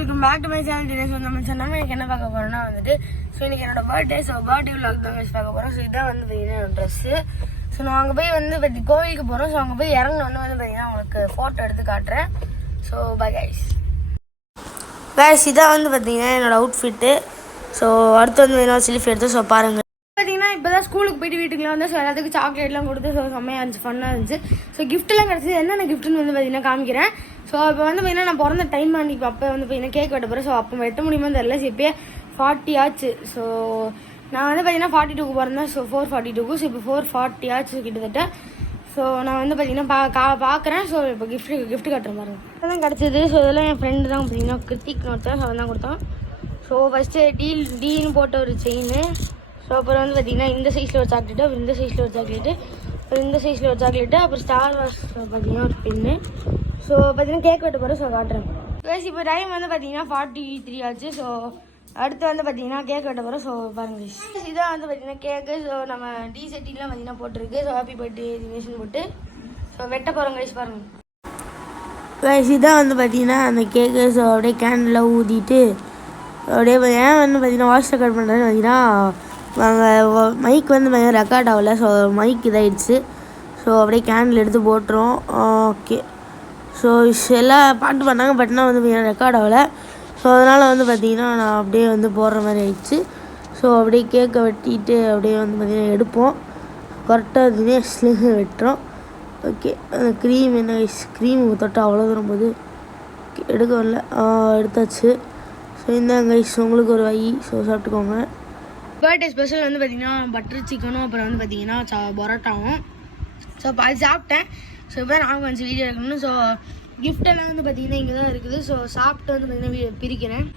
Welcome back to my channel. Dinesh வந்து நம்ம channel எனக்கு என்ன பார்க்க போறோம்னா வந்துட்டு ஸோ இன்னைக்கு என்னோட பர்த்டே. ஸோ பர்த்டே விலாக் தான் பார்க்க போகிறோம். ஸோ இதான் வந்து பார்த்தீங்கன்னா ட்ரெஸ்ஸு. ஸோ நான் அங்கே போய் வந்து கோவிலுக்கு போகிறோம். ஸோ அங்கே போய் இறங்கினோன்னு வந்து பார்த்தீங்கன்னா உங்களுக்கு ஃபோட்டோ எடுத்து காட்டுறேன். So bye guys. இதான் வந்து பார்த்தீங்கன்னா என்னோட அவுட்ஃபிட்டு. ஸோ அடுத்து வந்து பார்த்தீங்கன்னா செல்ஃபி எடுத்து ஸோ பாருங்கள். பார்த்தீங்கன்னா இப்போ தான் ஸ்கூலுக்கு போயிட்டு வீட்டுக்குலாம் வந்து ஸோ எல்லாத்துக்கும் சாக்லேட்லாம் கொடுத்து ஸோ செம்மையாக இருந்துச்சு, ஃபன்னாக இருந்துச்சு. ஸோ கிஃப்ட்லாம் கிடச்சி என்னென்ன கிஃப்ட்டுன்னு வந்து பார்த்தீங்கன்னா காமிக்கிறேன். ஸோ இப்போ வந்து பார்த்தீங்கன்னா நான் பிறந்த டைம் அன்றைக்கி அப்போ வந்து பார்த்தீங்கன்னா கேக் வெட்ட போகிறேன். ஸோ அப்போ வெட்ட முடியுமா தெரியல. ஸோ இப்போயே 40 ஆச்சு. ஸோ நான் வந்து பார்த்தீங்கன்னா 42க்கு பிறந்தேன். ஸோ 442க்கு ஸோ இப்போ 440 ஆச்சு கிட்டத்தட்ட. ஸோ நான் வந்து பார்த்தீங்கன்னா பார்க்குறேன். ஸோ இப்போ கிஃப்ட் கட்டுற மாதிரி தான் கிடச்சிது. ஸோ இதெல்லாம் என் ஃப்ரெண்டு தான் பார்த்தீங்கன்னா கிருத்திக் ஒருத்தன் அவன் தான் கொடுத்தான். ஸோ ஃபஸ்ட்டு டீன்னு போட்ட ஒரு செயின். ஸோ அப்புறம் வந்து பார்த்தீங்கன்னா இந்த சைஸில் ஒரு சாக்லேட்டு, அப்புறம் இந்த சைஸில் ஒரு சாக்லேட்டு, அப்புறம் இந்த சைஸில் ஒரு சாக்லேட்டு, அப்புறம் ஸ்டார் வாஷ் பார்த்தீங்கன்னா ஒரு பென்னு. ஸோ பார்த்தீங்கன்னா கேக் வெட்ட போகிறேன். ஸோ காட்டுறேன். இப்போ டைம் வந்து பார்த்தீங்கன்னா 43 ஆச்சு. ஸோ அடுத்து வந்து பார்த்தீங்கன்னா கேக் வெட்ட போகிறோம். ஸோ பாருங்க இதான் வந்து பார்த்தீங்கன்னா கேக்கு. ஸோ நம்ம டிசெட்டிலாம் பார்த்தீங்கன்னா போட்டிருக்கு. ஸோ ஹாப்பி பர்த்டே தினேஷ்னு போட்டு ஸோ வெட்ட போகிறோம் கைஸ் பாருங்கள். கைஸ் இதான் வந்து பார்த்தீங்கன்னா அந்த கேக்கு. ஸோ அப்படியே கேண்டில் ஊதிட்டு அப்படியே ஏன் வந்து பார்த்தீங்கன்னா வாய்ஸ் ரெக்கார்ட் பண்ணுறேன்னு பார்த்தீங்கன்னா நாங்கள் மைக் வந்து பார்த்தீங்கன்னா ரெக்கார்ட் ஆகலை. ஸோ மைக் இதாகிடுச்சு. ஸோ அப்படியே கேண்டில் எடுத்து போட்டுரும். ஓகே. ஸோ எல்லாம் பாட்டு பண்ணாங்க பட்னா வந்து பார்த்தீங்கன்னா ரெக்கார்ட் ஆகலை. ஸோ அதனால் வந்து பார்த்திங்கன்னா நான் அப்படியே வந்து போடுற மாதிரி ஆயிடுச்சு. ஸோ அப்படியே கேக்கை வெட்டிட்டு அப்படியே வந்து பார்த்திங்கன்னா எடுப்போம். கரெக்டாக தினேஷ்லேருந்து வெட்டுறோம். ஓகே. அந்த க்ரீம் என்ன க்ரீம் தொட்டு அவ்வளோ தூரம் போது எடுக்க வரல. எடுத்தாச்சு. ஸோ இந்த கைஸ் உங்களுக்கு ஒரு வை. ஸோ சாப்பிட்டுக்கோங்க. பர்த்டே ஸ்பெஷல் வந்து பார்த்திங்கன்னா பட்டர் சிக்கனும் அப்புறம் வந்து பார்த்திங்கன்னா பரோட்டாவும். ஸோ அது சாப்பிட்டேன். ஸோ இப்போ நான் கொஞ்சம் வீடியோ எடுக்கணும். ஸோ கிஃப்டெல்லாம் வந்து பார்த்திங்கன்னா இங்கே தான் இருக்குது. ஸோ சாப்பிட்டு வந்து பார்த்திங்கன்னா பிரிக்கிறேன்.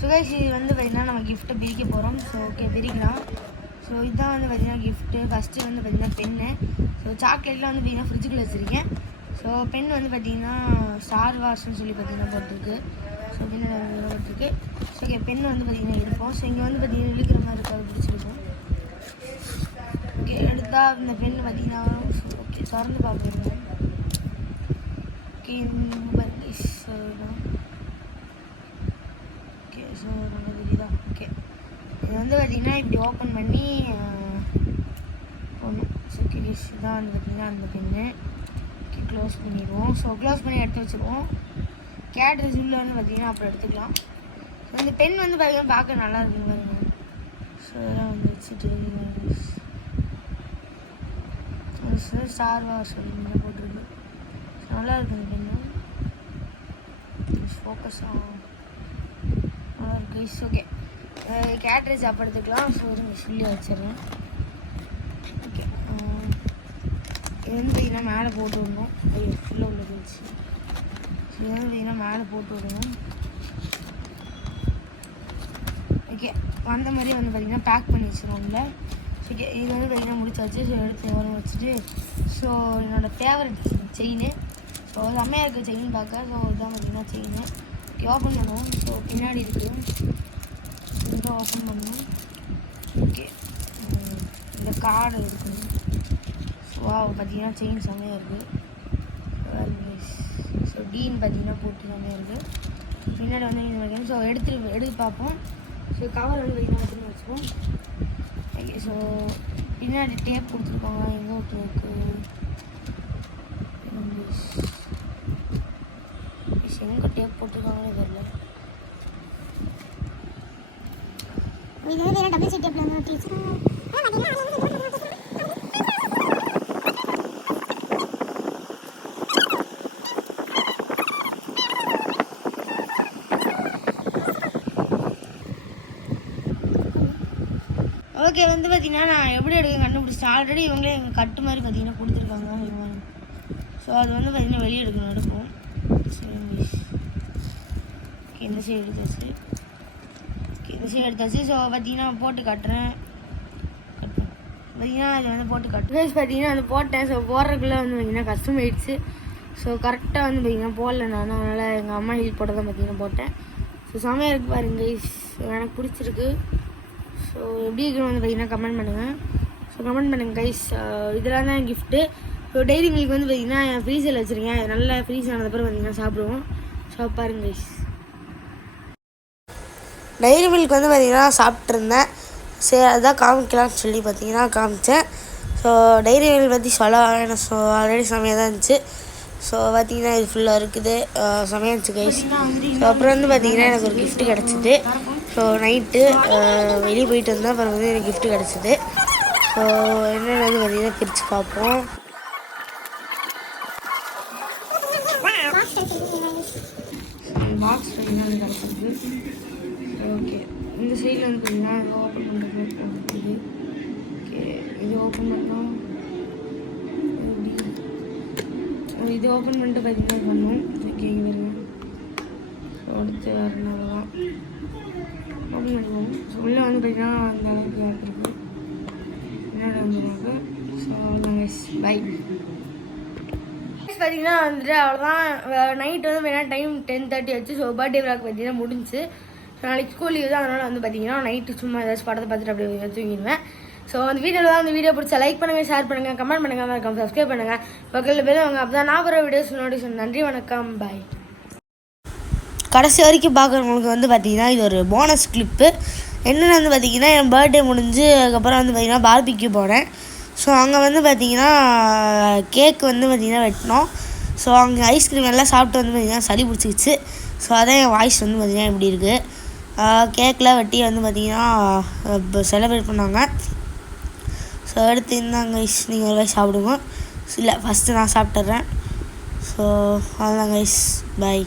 ஸோ கைஸ் இது வந்து பார்த்திங்கன்னா நம்ம கிஃப்ட்டை பிரிக்க போகிறோம். ஸோ ஓகே பிரிக்கலாம். ஸோ இதுதான் வந்து பார்த்திங்கன்னா கிஃப்ட்டு. ஃபஸ்ட்டு வந்து பார்த்திங்கன்னா பென்னு. ஸோ சாக்லேட்லாம் வந்து பார்த்திங்கன்னா ஃப்ரிட்ஜுக்குள்ளே வச்சுருக்கேன். ஸோ பென் வந்து பார்த்திங்கன்னா ஸ்டார் வாஷ்னு சொல்லி பார்த்திங்கன்னா போட்டிருக்கு. ஸோ பென்னு போட்டிருக்கு. ஸோ ஓகே பென் வந்து பார்த்திங்கன்னா எடுப்போம். ஸோ இங்கே வந்து பார்த்திங்கன்னா இழுக்கிற மாதிரி இருக்காது, பிடிச்சிருக்கும். ஓகே எடுத்தால் இந்த பென் பார்த்திங்கன்னா ஓகே திறந்து பார்க்குறேன். ஓகே ஸோ ஓகே ஸோ நல்ல தெரியுதான். ஓகே இது வந்து பார்த்திங்கன்னா இப்படி ஓப்பன் பண்ணி போடணும். ஸோ ஓகே இதான் வந்து பார்த்திங்கன்னா அந்த பென்னு. ஓகே க்ளோஸ் பண்ணிடுவோம். ஸோ க்ளோஸ் பண்ணி எடுத்து வச்சுருவோம். கேட்ரேஜ் உள்ள வந்து பார்த்திங்கன்னா அப்புறம் எடுத்துக்கலாம். ஸோ இந்த பென் வந்து பார்த்திங்கன்னா பார்க்க நல்லா இருக்குங்க பாருங்க. ஸோ இதெல்லாம் வந்து வச்சுட்டு ஸ்டார் வாஷ் அப்படின்னு போட்டிருக்கு. ஸோ நல்லா இருக்குது இந்த பென்னு. ஃபோக்கஸ் ஆகும் நல்லா இருக்குது. ஓகே கேட்ரேஜ் அப்போ எடுத்துக்கலாம். ஸோ ஒரு சொல்லி வச்சிடுறேன். ஓகே இது வந்து பார்த்திங்கன்னா மேலே போட்டு விடணும். ஐயோ ஃபுல்லாக உள்ள போயிடுச்சு. ஸோ இது வந்து பார்த்திங்கன்னா மேலே போட்டு விடணும். ஓகே வந்த மாதிரியே வந்து பார்த்திங்கன்னா பேக் பண்ணி வச்சிடும் இல்லை. ஓகே இது வந்து பார்த்திங்கன்னா முடிச்சாச்சு. ஸோ எடுத்து வர வச்சுட்டு ஸோ என்னோடய ஃபேவரட் செயின். ஸோ செம்மையாக இருக்குது செயின் பார்க்க. ஸோ இதுதான் பார்த்திங்கன்னா செயின். ஓகே ஓப்பன் பண்ணுவோம். ஸோ பின்னாடி இருக்குது இதை ஓப்பன் பண்ணணும். ஓகே இந்த கார்டு இருக்குது. வா பார்த்திங்கன்னா செயின் செம்மையாக இருக்குது. ஸோ டீன் பார்த்திங்கன்னா போட்டு செம்மையாக இருக்குது. பின்னாடி வந்து இது வைக்கணும். ஸோ எடுத்து பார்ப்போம். ஸோ கவர் வந்து பார்த்திங்கன்னா எடுத்து வச்சுப்போம். ஓகே ஸோ பின்னாடி டேப் கொடுத்துருக்காங்க. எங்கே இருக்குது எங்கே டேப் போட்டிருக்காங்கன்னு தெரியல. இது வந்து டபுள் சைட் டேப்ல வந்து ஒட்டி வச்சிருக்காங்க. ஓகே வந்து பார்த்திங்கன்னா நான் எப்படி எடுக்க கண்டுபிடிச்சேன். ஆல்ரெடி இவங்களே எங்கள் கட்டு மாதிரி பார்த்திங்கன்னா கொடுத்துருக்காங்க. ஸோ அது வந்து பார்த்திங்கன்னா வெளியே எடுப்போம். சரி ஓகே இந்த சைடு எடுத்தாச்சு. ஓகே இந்த சைடு எடுத்தாச்சு. ஸோ பார்த்திங்கன்னா போட்டு காட்டுறேன். பார்த்திங்கன்னா அது வந்து போட்டு காட்டுறேன். பார்த்திங்கன்னா அது போட்டேன். ஸோ போடுறதுக்குள்ளே வந்து பார்த்திங்கன்னா கஷ்டமாயிடுச்சு. ஸோ கரெக்டாக வந்து பார்த்திங்கன்னா போடல நான், அதனால் எங்கள் அம்மா ஹெல்ப் போட்டு தான் பார்த்திங்கன்னா போட்டேன். ஸோ செமையாக இருக்குது பாருங்க கைஸ், எனக்கு பிடிச்சிருக்கு. ஸோ எப்படி இருக்குன்னு வந்து பார்த்திங்கன்னா கமெண்ட் பண்ணுங்கள். ஸோ கமெண்ட் பண்ணுங்கள் கைஸ். இதெல்லாம் தான் கிஃப்ட்டு. ஸோ டெய்ரி மில்க் வந்து பார்த்திங்கன்னா என் ஃப்ரீசரில் வச்சுருக்கேன், நல்லா ஃப்ரீஸ் ஆனதுக்கப்புறம் பார்த்திங்கன்னா சாப்பிடுவோம். ஸோ பாருங்க கைஸ், டைரி மில்க் வந்து பார்த்திங்கன்னா சாப்பிட்ருந்தேன். சரி அதுதான் காமிக்கலாம்னு சொல்லி பார்த்திங்கன்னா காமிச்சேன். ஸோ டைரி மில்க் பற்றி சொல்ல எனக்கு ஸோ ஆல்ரெடி செமையாக தான் இருந்துச்சு. ஸோ பார்த்திங்கன்னா இது ஃபுல்லாக இருக்குது, செமையாக இருந்துச்சு கைஸ். ஸோ அப்புறம் வந்து பார்த்திங்கன்னா எனக்கு ஒரு கிஃப்ட்டு கிடச்சிது. ஸோ நைட்டு வெளியே போயிட்டு வந்தேன், அப்புறம் வந்து எனக்கு கிஃப்ட்டு கிடச்சிது. ஸோ என்னென்னு வந்து பார்த்திங்கன்னா பிரித்து பார்ப்போம். பாக்ஸ் பார்த்திங்கன்னா கிடச்சிருக்கு. ஓகே, இந்த சைடில் வந்து பார்த்திங்கன்னா ஓப்பன் பண்ணுறது இருக்குது. ஓகே, இது ஓப்பன் பண்ணோம், இது ஓப்பன் பண்ணிட்டு பார்த்திங்கன்னா பண்ணோம். ஓகே இங்கே வருங்க, அடுத்து வேறு என்னதான் ஓப்பன் பண்ணுவோம். ஸோ உள்ளே வந்து பார்த்திங்கன்னா அந்த அளவுக்கு இருக்குது என்னோட வந்து. ஸோ பை பார்த்திங்கன்னா வந்துட்டு அவ்வளோதான். நைட் வந்து வேணால் டைம் 10:30 ஆச்சு. ஸோ பர்த்டே விளாக் பார்த்திங்கன்னா முடிஞ்சு. ஸோ நாளைக்கு ஸ்கூல் லீவ் தான், அதனால் வந்து பார்த்திங்கன்னா நைட்டு சும்மா ஏதாச்சும் படத்தை பார்த்துட்டு அப்படியே தூங்கிடுவேன். ஸோ அந்த வீடியோவில் தான் அந்த வீடியோ பிடிச்சா லைக் பண்ணுங்கள், ஷேர் பண்ணுங்கள், கமெண்ட் பண்ணுங்கள், மறக்காம சப்ஸ்கிரைப் பண்ணுங்கள். பக்கத்தில் பேர் வாங்க, அப்போ தான் நான் வர வீடியோஸ் நோட்டிஃபிகேஷன். நன்றி, வணக்கம், பாய். கடைசி வரைக்கும் பார்க்குறவங்களுக்கு வந்து பார்த்திங்கன்னா இது ஒரு போனஸ் கிளிப்பு. என்னென்னு வந்து பார்த்திங்கன்னா என் பர்த்டே முடிஞ்சு அதுக்கப்புறம் வந்து பார்த்திங்கன்னா பார்பிக்யூ போனேன். ஸோ அங்கே வந்து பார்த்திங்கன்னா கேக் வந்து பார்த்திங்கன்னா வெட்டினோம். ஸோ அங்கே ஐஸ்கிரீம் எல்லாம் சாப்பிட்டு வந்து பார்த்திங்கன்னா சளி பிடிச்சிக்கிச்சு. ஸோ அதான் என் வாய்ஸ் வந்து பார்த்திங்கன்னா இப்படி இருக்குது. கேக்கெலாம் வெட்டி வந்து பார்த்திங்கன்னா செலிப்ரேட் பண்ணாங்க. ஸோ அடுத்து இருந்தாங்க கைஸ், நீங்கள் ஒரு வாய் சாப்பிடுங்க. இல்லை ஃபஸ்ட்டு நான் சாப்பிட்டுறேன். ஸோ அவ்வளோதான் கைஸ், பை.